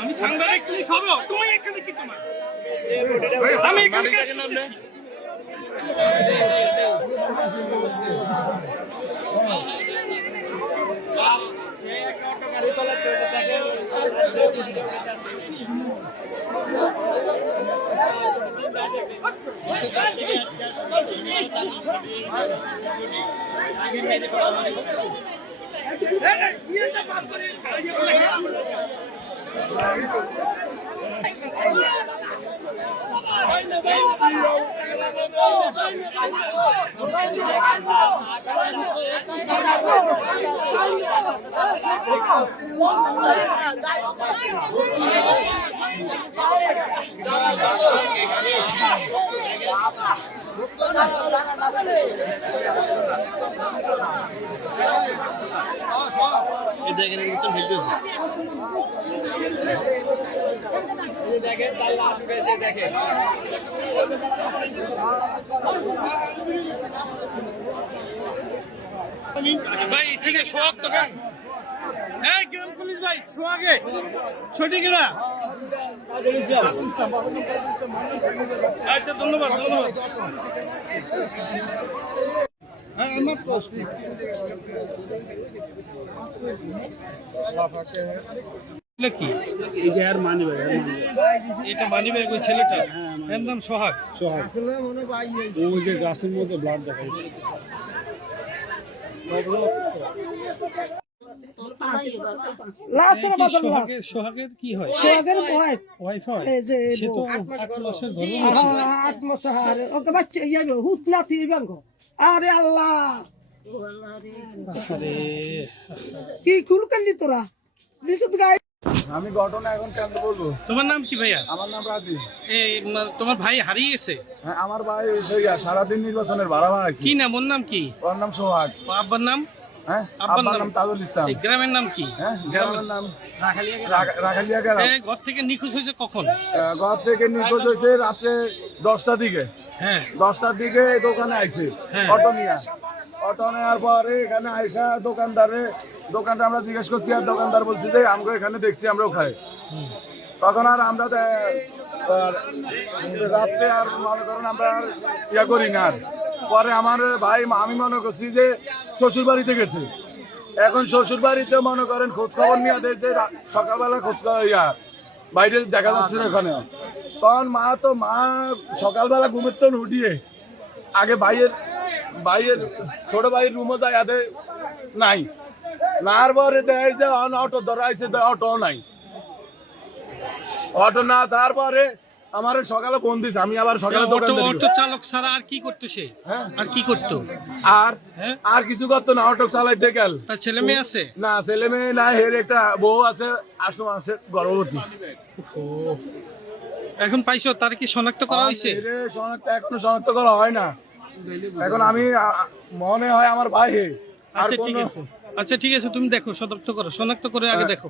আমি সাংবাদিক, তুমি সরো। তুমি এখানে কি তোমার? আমি এখানে দেখেন তার লাশ বেঁচে দেখেন ভাই ঠিক আছে সোহাগ তো গান এই গ্রাম পুলিশ ভাই সোহাগে সঠিক না আচ্ছা ধন্যবাদ ধন্যবাদ হ্যাঁ আমার কি এই যে আর মানি ভাই এটা মানি ভাই ওই ছেলেটা এর নাম সোহাগ সোহাগ আসলে মনে ভাই ওই যে গাছের মধ্যে ব্লাড দেখা যাচ্ছে সোহাগের কি হয় সোহাগের ওয়াইফ হয় সে তো 8 মাসের গর্ভবতী 8 মাস আরে ওকে বাচ্চা ইয়াবে হুত নাতি বাঙ্গো আরে আল্লাহ আরে কি কুল করলি তোরা বিশুদ্ধ গায় আমি ঘটনা এখন কেন বলবো। তোমার নাম কি ভাইয়া? আমার নাম রাজি। এই তোমার ভাই হারিয়ে গেছে? হ্যাঁ আমার ভাই সারাদিন নির্বাচনের ভাড়া বানাইছে। কি নাম? ওর নাম কি? ওর নাম সোহাগ। আব্বার নাম? হ্যাঁ আব্বার নাম তাজুল ইসলাম। এই গ্রামের নাম কি? হ্যাঁ গ্রামের নাম রাখালিয়া গ্রাম। এই ঘর থেকে নিখোঁজ হয়েছে কখন? ঘর থেকে নিখোঁজ হয়েছে রাতে 10টার দিকে। হ্যাঁ 10টার দিকে দোকানে আইছে অটো নিয়ে। অটো নেওয়ার পরে এখানে আইসা দোকানটা আমরা জিজ্ঞেস করছি আর দোকানদার বলছি যে আমরা এখানে দেখছি আমরাও খাই। তখন আর আমরা রাত্রে আর মনে করেন আমরা আর ইয়া করি না। আর পরে আমার ভাই আমি মনে করছি যে শ্বশুর বাড়িতে গেছে। এখন শ্বশুর বাড়িতে মনে করেন খোঁজ খবর নিয়ে দেয় যে সকালবেলা খোঁজ বাইরে দেখা যাচ্ছে না ওখানে। তখন মা সকালবেলা ঘুমের তো উঠিয়ে আগে ভাইয়ের ছোট ভাইয়ের রুমে যায় আদে নাই নার পরে দেয় যে অটো ধরা আইছে অটো নাই অটো না তারপরে আমার সকালে ফোন দিছে আমি আবার সকালে দোকান অটো চালক ছাড়া আর কি করতো সে? আর কি করতো? আর কিছু করতো না অটো চালাইতে গেল। তার ছেলে মেয়ে আছে? না ছেলে মেয়ে না হের একটা বউ আছে 8 মাসের গর্ভবতী। এখন পাইছো তার কি শনাক্ত করা হয়েছে? এখনো শনাক্ত করা হয় না। এখন আমি মনে হয় আমার ভাই। আচ্ছা ঠিক আছে তুমি দেখো শনাক্ত করো আগে দেখো।